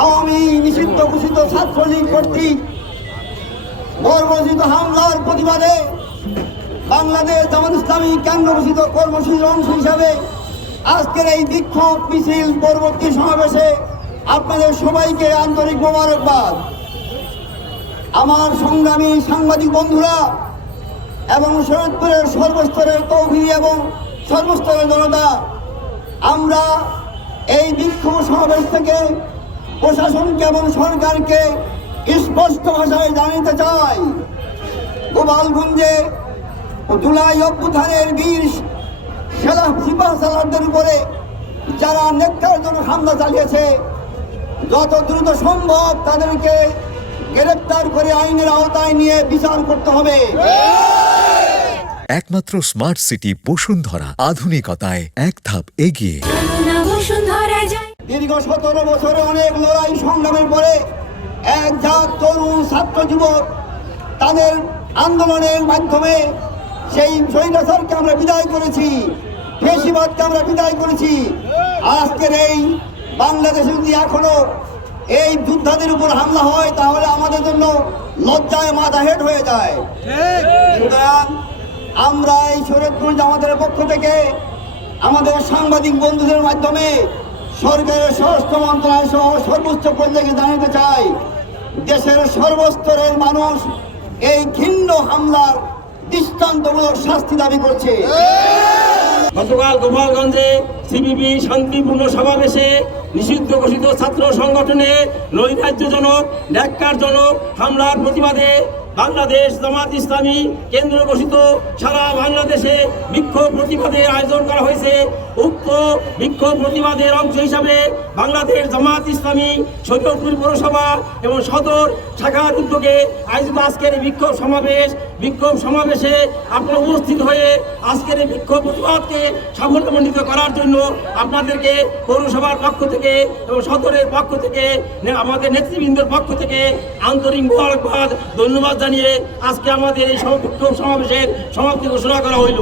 আওয়ামী নিষিদ্ধ ঘোষিত ছাত্রলীগ কর্তৃক বর্বরচিত হামলার প্রতিবাদে বাংলাদেশ জামাত ইসলামী কেন্দ্র ঘোষিত কর্মসূচির অংশ হিসাবে আজকের এই বিক্ষোভ মিছিল পরবর্তী সমাবেশে আপনাদের সবাইকে আন্তরিক মোবারকবাদ। আমার সংগ্রামী সাংবাদিক বন্ধুরা এবং শরীয়তপুরের সর্বস্তরের তৌহিদি এবং সর্বস্তরের জনতা, আমরা এই বিক্ষোভ সমাবেশ থেকে প্রশাসনকে এবং সরকারকে স্পষ্ট ভাষায় জানাতে চাই, গোপালগঞ্জে জুলাই অভ্যুত্থানের বীর সিপাহ সালারদের উপরে যারা নেককারজনক হামলা চালিয়েছে, যত দ্রুত সম্ভব তাদেরকে গ্রেপ্তার করে আইনের আওতায় নিয়ে বিচার করতে হবে। একমাত্র স্মার্ট সিটি বসুন্ধরা, আধুনিকতায় এক ধাপ এগিয়ে। দীর্ঘ 17 বছরে অনেক লড়াই সংগ্রামের পরে এক জাত তরুণ ছাত্র যুবক তাদের আন্দোলনের মাধ্যমে সেই স্বৈরাচারকে আমরা বিদায় করেছি, ফ্যাসিবাদকে আমরা বিদায় করেছি। আজকের এই বাংলাদেশে যদি এখনো এই যোদ্ধাদের উপর হামলা হয় তাহলে আমাদের জন্য লজ্জায় মাথা হেট হয়ে যায়। সুতরাং আমরা এই শরীয়তপুর জামাতের পক্ষ থেকে আমাদের সাংবাদিক বন্ধুদের মাধ্যমে সরকারের স্বরাষ্ট্র মন্ত্রণালয় সহ সর্বোচ্চ পর্যায়ে জানাতে চাই, দেশের সর্বস্তরের মানুষ এই ঘৃণ্য হামলার দৃষ্টান্তমূলক শাস্তি দাবি করছে। গতকাল গোপালগঞ্জে সিপিবি শান্তিপূর্ণ সমাবেশে নিষিদ্ধ ঘোষিত ছাত্র সংগঠনে নৈরাজ্যজনক ন্যাক্কারজনক হামলার প্রতিবাদে বাংলাদেশ জামাত ইসলামী কেন্দ্র ঘোষিত সারা বাংলাদেশে বিক্ষোভ প্রতিবাদের আয়োজন করা হয়েছে। উক্ত বিক্ষোভ প্রতিবাদের অংশ হিসাবে বাংলাদেশ জামাত ইসলামী শরীয়তপুর পৌরসভা এবং সদর শাখার উদ্যোগে আয়োজিত আজকের বিক্ষোভ সমাবেশে আপনারা উপস্থিত হয়ে আজকের এই বিক্ষোভ প্রতিবাদকে সাফল্যমণ্ডিত করার জন্য আপনাদেরকে পৌরসভার পক্ষ থেকে এবং সদরের পক্ষ থেকে আমাদের নেতৃবৃন্দের পক্ষ থেকে আন্তরিক মোবারকবাদ ধন্যবাদ জানিয়ে আজকে আমাদের এই বিক্ষোভ সমাবেশের সমাপ্তি ঘোষণা করা হইল।